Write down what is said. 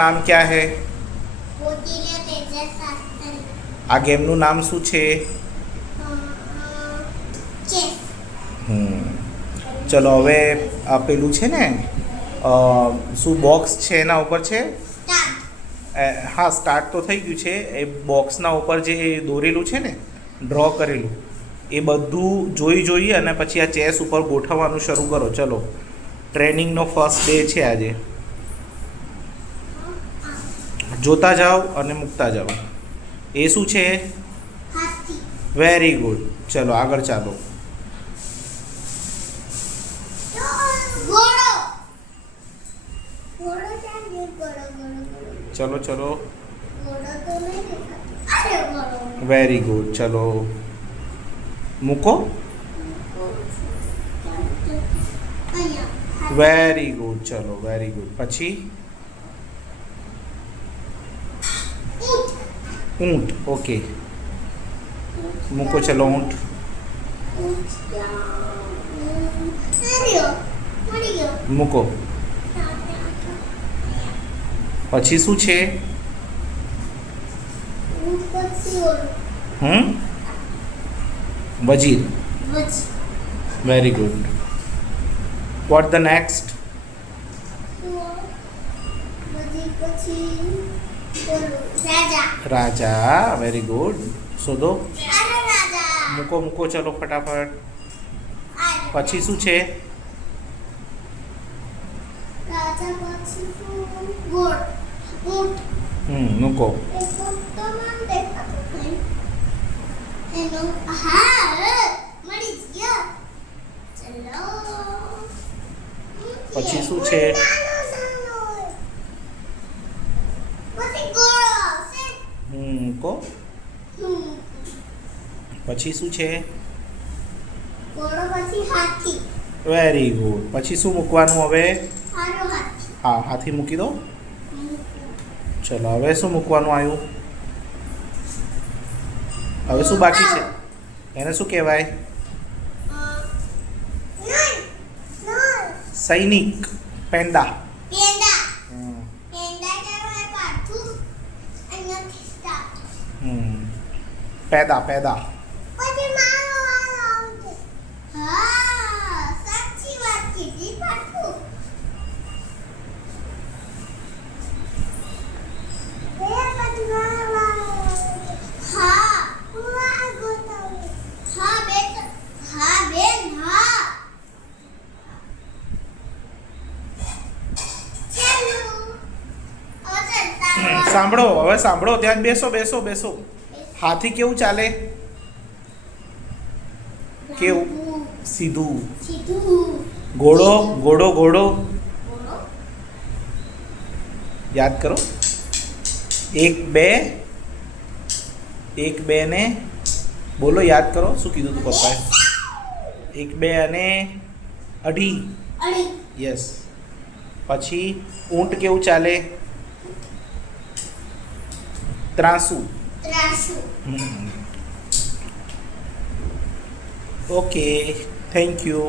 નામ ક્યાં હે? આ ગેમનું નામ શું છે? ચલો હવે આ પેલું છે ને શું બોક્સ છે એના ઉપર છે? હા, સ્ટાર્ટ તો થઈ ગયું છે. એ બોક્સના ઉપર જે દોરેલું છે ને, ડ્રો કરેલું, એ બધું જોઈ અને પછી આ ચેસ ઉપર ગોઠવવાનું શરૂ કરો. ચલો, ટ્રેનિંગનો ફર્સ્ટ ડે છે આજે. જોતા જાઓ અને મૂકતા જાઓ. એ શું છે? Very good. ચલો આગળ ચાલો. ચલો ચલો, વેરી ગુડ. ચલો મૂકો. Very good. ચલો વેરી ગુડ. પછી ઊંટ. ઓકે, મૂકો. ચલો ઊંટ. મૂકો. પછી શું છે? વજીર. Very good. What the next? રાજા. Very good. શોધો. મૂકો મૂકો. ચલો ફટાફટ. પછી શું છે? મૂકો. પછી શું છે? મૂકો. પછી શું છે? Very good. પછી શું મૂકવાનું હવે? હા, હાથી મૂકી દો. ચલો હવે શું મૂકવાનું આવ્યું? હવે શું બાકી છે? એને શું કહેવાય? સૈનિક. પેંડા. પેદા. પેદા. સાંભળો, હવે સાંભળો. ત્યાં બેસો બેસો બેસો. હાથી કેવું ચાલે? કેવું? સીધું. ઘોડો. ઘોડો. ઘોડો યાદ કરો. 1 2 1 2 ને બોલો. યાદ કરો શું કીધું તું પપ્પાએ? 1 2 અને અઢી. યસ. પછી ઊંટ કેવું ચાલે? ત્રાસુ. Okay, thank you.